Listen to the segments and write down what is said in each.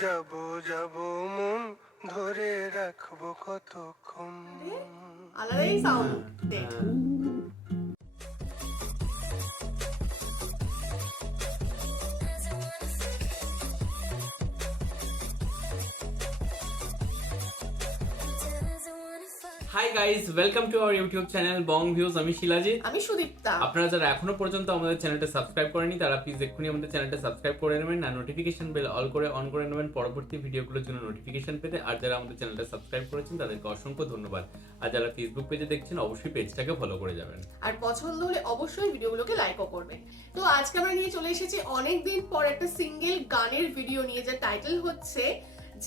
যাবো যাবো মন ধরে রাখবো কতক্ষণ। আলাদাই sound. Hi guys, welcome to our YouTube channel Bong views. আমি শিলাজিৎ। আমি সুদীপ্তা। আপনারা যারা এখনো পর্যন্ত আমাদের চ্যানেলটা সাবস্ক্রাইব করেনি তারা প্লিজ এক্ষুনি আমাদের চ্যানেলটা সাবস্ক্রাইব করে নেবেন, আর নোটিফিকেশন বেল অন করে নেবেন পরবর্তী ভিডিওগুলোর জন্য নোটিফিকেশন পেতে। আর যারা আমাদের চ্যানেলটা সাবস্ক্রাইব করেছেন তাদেরকে অসংখ্য ধন্যবাদ। আর যারা ফেসবুক পেজে দেখছেন অবশ্যই পেজটাকে ফলো করে যাবেন, আর পছন্দ হলে অবশ্যই ভিডিওগুলোকে লাইকও করবেন। তো আজকে আমরা নিয়ে চলে এসেছি অনেকদিন পর একটা সিঙ্গেল গানের ভিডিও নিয়ে, যার টাইটেল হচ্ছে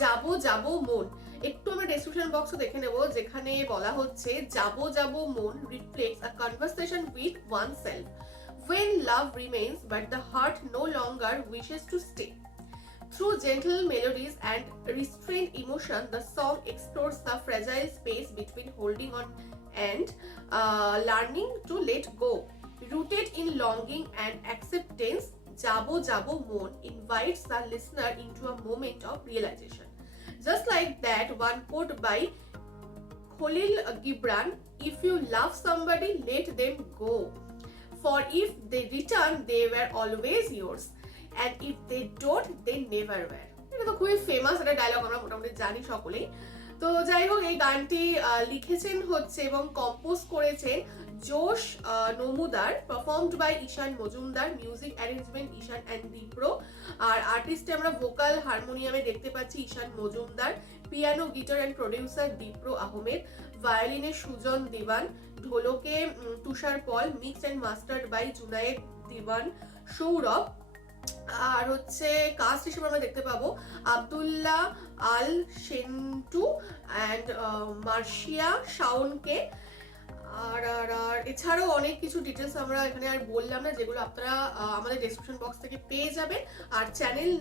যাবো যাবো মন। একটু আমরা ডেসক্রিপশন বক্সে দেখে নেব, যেখানে বলা হচ্ছে যাবো যাবো মন reflects a conversation with oneself when love remains but the heart no longer wishes to stay. Through gentle melodies and restrained emotion, the song explores the fragile space between holding on and learning to let go. Rooted in longing and acceptance, Jabo Jabo Mon invites the listener into a moment of realization. Just like that one quote by Khalil Gibran, "If you love somebody, let them go. For if they return, they were always yours. And if they don't, they never were." এটা তো খুবই famous একটা dialogue, আমরা মোটামুটি জানি সকলেই। তো যাই হোক, এই গানটি লিখেছেন হচ্ছে এবং কম্পোজ করেছেন Josh Namudar, performed by Ishan Majumdar, music arrangement Ishan and Dipro. আর আর্টিস্টে আমরা ভোকাল হারমোনিয়ামে দেখতে পাচ্ছি Ishan Majumdar, piano guitar and producer Dipro Ahmed, ভায়োলিনে সুজন দিওয়ান, ঢোলকে Tushar Paul, mix and mastered by Junaid Dewan Sourav. আর হচ্ছে কাস্ট হিসেবে আমরা দেখতে পাবো আব্দুল্লাহ আল সেন্টু অ্যান্ড মার্শিয়া শাওনকে। আর আর আর এছাড়াও অনেক কিছু ডিটেলস আমরা এখানে আর বললাম না, যেগুলো আপনারা আমাদের ডেসক্রিপশন বক্স থেকে পেয়ে যাবেন। আর চ্যানেলের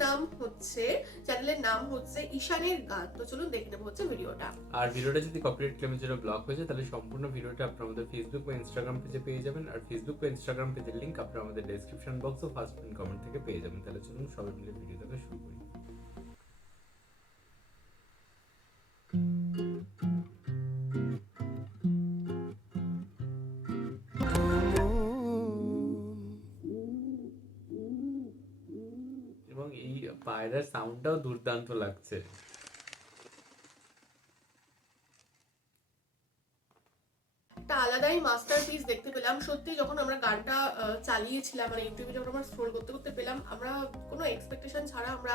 নাম হচ্ছে ঈশানের গান। তো চলুন দেখে নেবো হচ্ছে ভিডিওটা। আর ভিডিওটা যদি কপিরাইট ক্লেমের জন্য ব্লক হয়ে যায় তাহলে সম্পূর্ণ ভিডিওটা আপনারা আমাদের ফেসবুক বা ইনস্টাগ্রাম পেজে পেয়ে যাবেন। আর ফেসবুক বা ইনস্টাগ্রাম পেজের লিংক আপনারা আমাদের ডেসক্রিপশন বক্স ও ফার্স্ট পিন কমেন্ট থেকে পেয়ে যাবেন। তাহলে চলুন সবাই মিলে ভিডিওটাকে শুরু করি। এবং এই পায়রার সাউন্ডটাও দুর্দান্ত লাগছে। একটা আলাদাই মাস্টারপিস দেখতে পেলাম সত্যি। যখন আমরা গানটা চালিয়েছিলাম, মানে ইউটিউবে যখন আমরা স্ক্রল করতে করতে পেলাম, আমরা কোনো এক্সপেকটেশন ছাড়া আমরা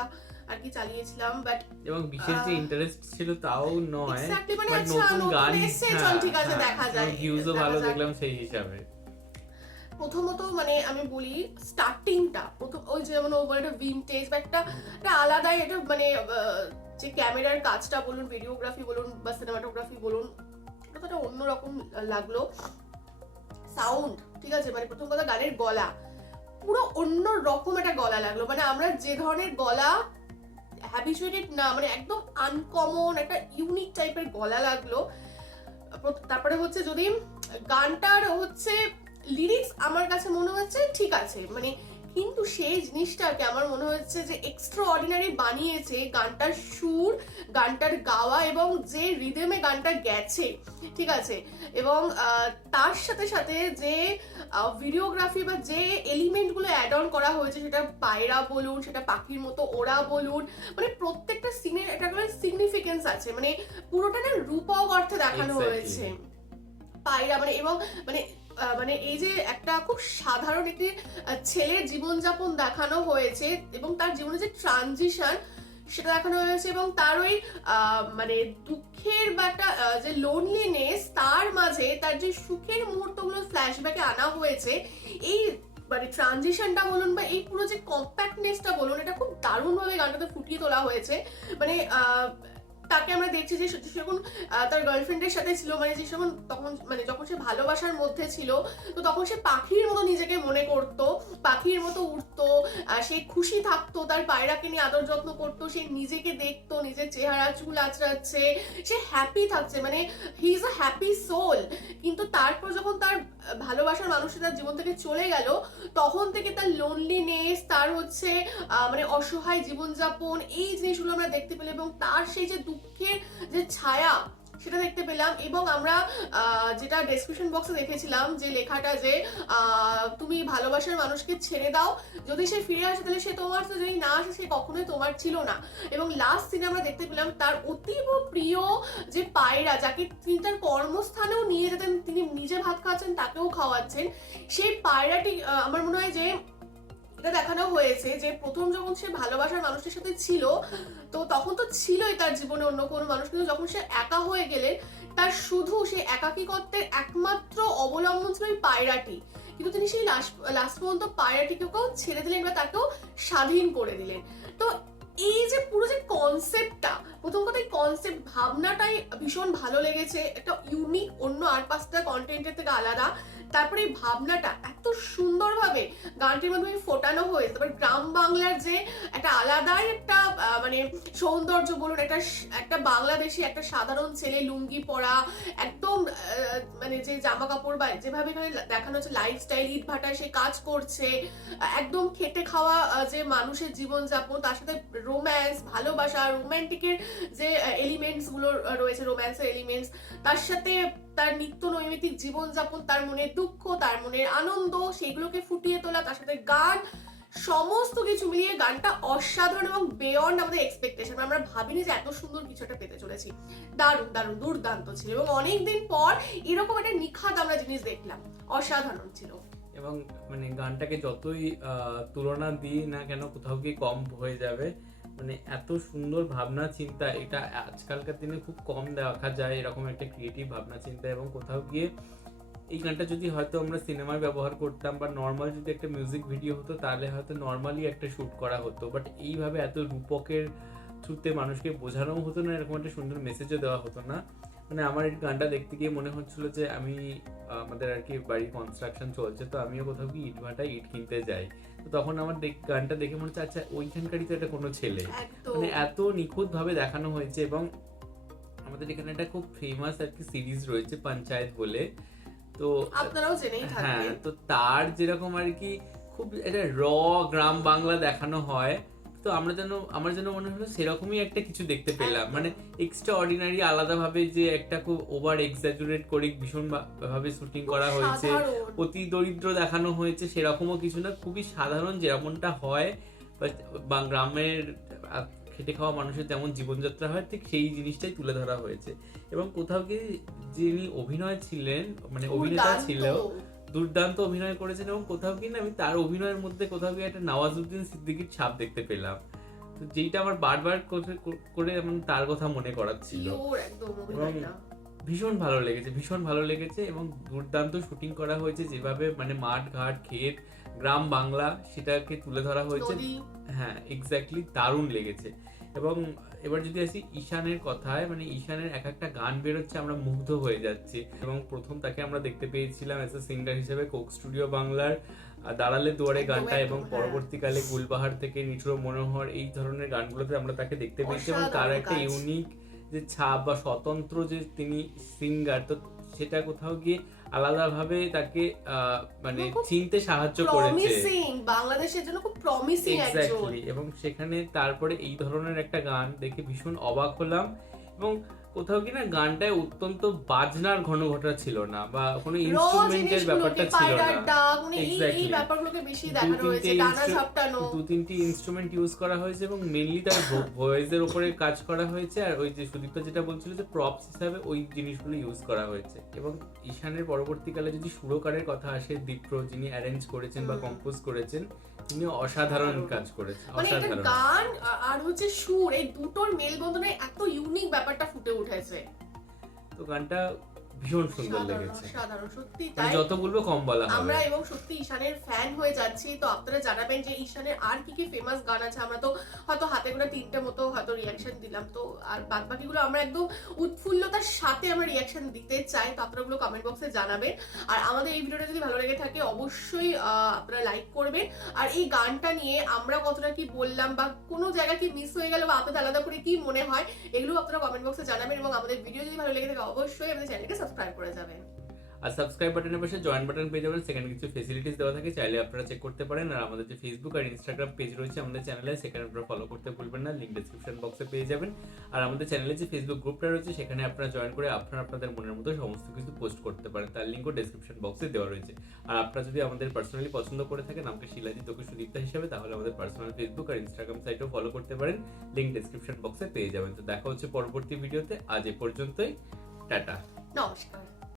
আর কি চালিয়েছিলাম। বাট এবং বিশেষ যে ইন্টারেস্ট ছিল তাও নয়, এক্স্যাক্টলি, মানে বাট আচ্ছা নতুন গান এসে চল ঠিক আছে দেখা যায়, ভিউজও ভালো দেখলাম সেই হিসাবে। প্রথমত মানে আমি বলি স্টার্টিংটা, প্রথম ওই যেমন ও বলে ভিনটেজ বা একটা আলাদাই, এটা মানে যে ক্যামেরার কাজটা বলুন, ভিডিওগ্রাফি বলুন বা সিনেমাটোগ্রাফি বলুন, এটা অন্যরকম লাগলো। সাউন্ড ঠিক আছে, মানে প্রথম কথা গানের গলা পুরো অন্য রকম একটা গলা লাগলো। মানে আমরা যে ধরনের গলা হ্যাবিচুয়েটেড না, মানে একদম আনকমন একটা ইউনিক টাইপের গলা লাগলো। তারপরে হচ্ছে যদি গানটার হচ্ছে লিরিক্স আমার কাছে মনে হচ্ছে ঠিক আছে, মানে কিন্তু সেই জিনিসটাকে আমার মনে হচ্ছে যে এক্সট্রা অর্ডিনারি বানিয়েছে গানটার সুর, গানটার গাওয়া এবং যে রিদমে গানটা গেছে ঠিক আছে, এবং তার সাথে সাথে যে ভিডিওগ্রাফি বা যে এলিমেন্টগুলো অ্যাড অন করা হয়েছে, সেটা পায়রা বলুন, সেটা পাখির মতো ওরা বলুন, মানে প্রত্যেকটা সিনের একটা করে সিগনিফিকেন্স আছে, মানে পুরোটা না রূপক অর্থে দেখানো হয়েছে পায়রা মানে। এবং মানে মানে এই যে একটা খুব সাধারণ একটি ছেলের জীবনযাপন দেখানো হয়েছে এবং তার জীবনে যে ট্রানজিশন সেটা দেখানো হয়েছে, এবং তার ওই মানে দুঃখের বা একটা যে লোনলিনেস, তার মাঝে তার যে সুখের মুহূর্তগুলো ফ্ল্যাশব্যাকে আনা হয়েছে। এই মানে ট্রানজিশনটা বলুন বা এই পুরো যে কম্প্যাক্টনেসটা বলুন, এটা খুব দারুণভাবে গানটাতে ফুটিয়ে তোলা হয়েছে। মানে তাকে আমরা দেখছি যে যখন তার গার্লফ্রেন্ডের সাথে ছিল, মানে যে তখন মানে যখন সে ভালোবাসার মধ্যে ছিল, তো তখন সে পাখির মতো নিজেকে মনে করতো, পাখির মতো উঠতো, সে খুশি থাকতো, তার পায়রাকে নিয়ে আদর যত্ন করতো, সে নিজেকে দেখতো, নিজের চেহারা চুল আঁচড়াচ্ছে, সে হ্যাপি থাকছে, মানে he is a happy soul. কিন্তু তারপর যখন তার ভালোবাসার মানুষটা তার জীবন থেকে চলে গেল, তখন থেকে তার লোনলিনেস, তার হচ্ছে মানে অসহায় জীবনযাপন, এই জিনিসগুলো আমরা দেখতে পেলাম, এবং তার সেই যে দুঃখের যে ছায়া সেটা দেখতে পেলাম। এবং আমরা যেটা ডেসক্রিপশন বক্সে দেখেছিলাম যে লেখাটা, যে তুমি ভালোবাসার মানুষকে ছেড়ে দাও, যদি সে ফিরে আসে তাহলে সে তোমার, তো যদি না আসে সে কখনোই তোমার ছিল না। এবং লাস্ট সিনে আমরা দেখতে পেলাম তার অতীব প্রিয় যে পায়রা, যাকে তিনি তার কর্মস্থানেও নিয়ে যেতেন, তিনি নিজে ভাত খাওয়াচ্ছেন, তাকেও খাওয়াচ্ছেন, সেই পায়রাটি আমার মনে হয় যে এটা দেখানো হয়েছে যে প্রথম যখন সে ভালোবাসার মানুষের সাথে ছিল, তো তখন তো ছিলই তার জীবনে অন্য কোনো মানুষ, কিন্তু যখন সে একা হয়ে গেলেন, তার শুধু সে একাকিত্বের একমাত্র অবলম্বন ছিল এই পায়রাটি। কিন্তু তিনি সেই লাস্ট পর্যন্ত পায়রাটিকেও ছেড়ে দিলেন বা তাকেও স্বাধীন করে দিলেন। তো এই যে পুরো যে কনসেপ্টটা, প্রথম কথা এই কনসেপ্ট ভাবনাটাই ভীষণ ভালো লেগেছে, একটা ইউনিক, অন্য আর 5টা কন্টেন্টের থেকে আলাদা। তারপরে এই ভাবনাটা এত সুন্দরভাবে গানটির মাধ্যমে ফোটানো হয়েছে। তারপর গ্রাম বাংলার যে একটা আলাদাই একটা মানে সৌন্দর্য বলুন, একটা বাংলাদেশি একটা সাধারণ ছেলে লুঙ্গি পরা, একদম মানে যে জামা কাপড় বা যেভাবে দেখানো হচ্ছে লাইফস্টাইল, ইট ভাটায় সে কাজ করছে, একদম খেটে খাওয়া যে মানুষের জীবনযাপন, তার সাথে রোম্যান্স, ভালোবাসা, রোম্যান্টিকের যে এলিমেন্টস গুলো রয়েছে, রোম্যান্সের এলিমেন্টস, তার সাথে তার নিত্য নৈমিত্তিক জীবনযাপন, তার মনের দুঃখ, তার মনের আনন্দ, সেগুলোকে ফুটিয়ে তোলা, তার সাথে গান, সমস্ত কিছু মিলিয়ে গানটা অসাধারণ এবং বিয়ন্ড আমাদের এক্সপেকটেশন। আমরা ভাবিনি যে এত সুন্দর কিছু একটা পেতে চলেছি। দারুণ দারুণ দুর্দান্ত ছিল, এবং অনেকদিন পর এরকম একটা নিখাত আমরা জিনিস দেখলাম, অসাধারণ ছিল। এবং মানে গানটাকে যতই তুলনা দিই না কেন, কোথাও গিয়ে কম হয়ে যাবে। মানে এত সুন্দর ভাবনা চিন্তা, এটা আজকালকার দিনে খুব কম দেখা যায় এরকম একটা ক্রিয়েটিভ ভাবনা চিন্তা। এবং কোথাও গিয়ে এই গানটা যদি হয়তো আমরা সিনেমায় ব্যবহার করতাম বা নর্মাল যদি একটা মিউজিক ভিডিও হতো, তাহলে হয়তো নর্মালি একটা শ্যুট করা হতো, বাট এইভাবে এত রূপকের থ্রুতে মানুষকে বোঝানো হতো না, এরকম একটা সুন্দর মেসেজও দেওয়া হতো না। মানে আমার এই গানটা দেখতে গিয়ে মনে হচ্ছিল যে আমি আমাদের আর কি বাড়ির কনস্ট্রাকশন চলছে, তো আমিও কোথাও কি ইট ভাটায় ইট কিনতে যাই, তো তখন আমার গানটা দেখে মনে হচ্ছে আচ্ছা ওইখানকারই তো এটা কোনো ছেলে। মানে এত নিখুঁত ভাবে দেখানো হয়েছে। এবং আমাদের এখানে একটা খুব ফেমাস আর কি সিরিজ রয়েছে পঞ্চায়েত বলে, তো আপনারাও জেনেই থাকবেন। হ্যাঁ, তো তার যেরকম আর কি খুব এটা গ্রাম বাংলা দেখানো হয়, তো আমার জন্য মনে হলো সেরকমই একটা কিছু দেখতে পেলাম। মানে এক্সট্রা অর্ডিনারি আলাদাভাবে যে একটা খুব ওভার এক্সাজুরেট করে ভীষণ ভাবে শুটিং করা হয়েছে, অতি দরিদ্র দেখানো হয়েছে, সেরকমও কিছু না, খুবই সাধারণ যেমনটা হয় বা গ্রামের খেটে খাওয়া মানুষের যেমন জীবনযাত্রা হয়, ঠিক সেই জিনিসটাই তুলে ধরা হয়েছে। এবং কোথাও কি যিনি অভিনয় ছিলেন, মানে অভিনেতা ছিল, দুর্দান্ত অভিনয় করেছেন। এবং কোথাও কি না আমি তার অভিনয়ের মধ্যে কোথাও কি একটা নওয়াজুদ্দিন সিদ্দিকীর ছাপ দেখতে পেলাম, তো যেটা আমার বারবার করে তার কথা মনে করাচ্ছিল। এবং ভীষণ ভালো লেগেছে এবং দুর্দান্ত শুটিং করা হয়েছে, যেভাবে মানে মাঠ ঘাট ক্ষেত গ্রাম বাংলা সেটাকে তুলে ধরা হয়েছে। হ্যাঁ, এক্স্যাক্টলি, দারুণ লেগেছে। এবং এবার যদি আসি ঈশানের কথায়, মানে ঈশানের এক একটা গান বেরোচ্ছে আমরা মুগ্ধ হয়ে যাচ্ছি। এবং প্রথম তাকে আমরা দেখতে পেয়েছিলাম এজ এ সিঙ্গার হিসেবে কোক স্টুডিও বাংলার দাঁড়ালে দুয়ারে গানটা, এবং পরবর্তীকালে গুলবাহার থেকে নিঠুর মনোহর, এই ধরনের গানগুলোতে আমরা তাকে দেখতে পেয়েছি। এবং তার একটা ইউনিক যে ছাপ বা স্বতন্ত্র যে তিনি সিঙ্গার, তো সেটা কোথাও গিয়ে আলাদাভাবে তাকে মানে চিনতে সাহায্য করেছে, বাংলাদেশের জন্য খুব প্রমিসিং একজন। এবং সেখানে তারপরে এই ধরনের একটা গান দেখে ভীষণ অবাক হলাম। এবং কোথাও কি না গানটায় অত্যন্ত বাজনার ঘনঘটা ছিল না, বা কোনো ইনস্ট্রুমেন্টের ব্যাপারটা ছিল না। এই ব্যাপারগুলোকে বেশি দেখানো হয়েছে, ডানা ঝাপটানো, 2-3টি ইনস্ট্রুমেন্ট ইউজ করা হয়েছে, এবং মেইনলি তার ভয়েসের উপরে কাজ করা হয়েছে। আর ওই যে সুদীপ্ত যেটা বলছিল যে প্রপস হিসাবে ওই জিনিসগুলো ইউজ করা হয়েছে। এবং ঈশানের পরবর্তীকালে যদি সুরকারের কথা আসে, দীপ্র যিনি অ্যারেঞ্জ করেছেন বা কম্পোজ করেছেন, তিনি অসাধারণ কাজ করেছেন। অসাধারণ গান আর হচ্ছে সুর, এই দুটোর মেলবন্ধনে এত ইউনিক ব্যাপারটা ফুটে উঠেছে। তো গানটা ভীষণ সুন্দর লেগেছে, সাধারণ সত্যি মানে তাই। যত বলবো কম বলা হবে। আমরা এবং সত্যি ঈশানের ফ্যান হয়ে যাচ্ছি। তো আপনারা জানাবেন যে ঈশানের আর কি কি ফেমাস গান আছে। আমরা তো হয়তো হাতে গোনা 3টে মতো হয়তো রিয়াকশন দিলাম, তো আর বাদ বাকিগুলো আমরা একদম উৎফুল্লতার সাথে আমরা রিয়াকশন দিতে চাই। তো আপনারা ওগুলো কমেন্ট বক্সে জানাবেন। আর আমাদের এই ভিডিওটা যদি ভালো লেগে থাকে অবশ্যই আপনারা লাইক করবেন। আর এই গানটা নিয়ে আমরা কতটা কি বললাম বা কোনো জায়গা কি মিস হয়ে গেল বা আপনাদের আলাদা করে কি মনে হয়, এগুলো আপনারা কমেন্ট বক্সে জানাবেন। এবং আমাদের ভিডিও যদি ভালো লেগে থাকে অবশ্যই আমাদের চ্যানেলকে সাবস্ক্রাইব করে যাবেন। আর সাবস্ক্রাইব বাটনের পাশে জয়েন বাটন পেয়ে যাবেন, সেখানে কিছু ফেসিলিটিস দেওয়া থাকে, চাইলে আপনারা চেক করতে পারেন। আর আমাদের যে ফেসবুক আর ইনস্টাগ্রাম পেজ রয়েছে আমাদের চ্যানেলে, সেখানে আপনারা ফলো করতে ভুলবেন না, লিংক ডেসক্রিপশন বক্সে পেয়ে যাবেন। আর আমাদের চ্যানেলে যে ফেসবুক গ্রুপটা রয়েছে সেখানে আপনারা জয়েন করে আপনারা আপনাদের মনের মতো সমস্ত কিছু পোস্ট করতে পারেন, তার লিঙ্কও ডেসক্রিপশন বক্সে দেওয়া রয়েছে। আর আপনারা যদি আমাদের পার্সোনালি পছন্দ করে থাকেন আমাকে শিলাজিৎ ওকে সুদীপ্তা হিসেবে, তাহলে আমাদের পার্সোনাল ফেসবুক আর ইনস্টাগ্রাম সাইটেও ফলো করতে পারেন, লিংক ডেসক্রিপশন বক্সে পেয়ে যাবেন। তো দেখা হচ্ছে পরবর্তী ভিডিওতে, আজ এ পর্যন্তই, টাটা, নমস্কার।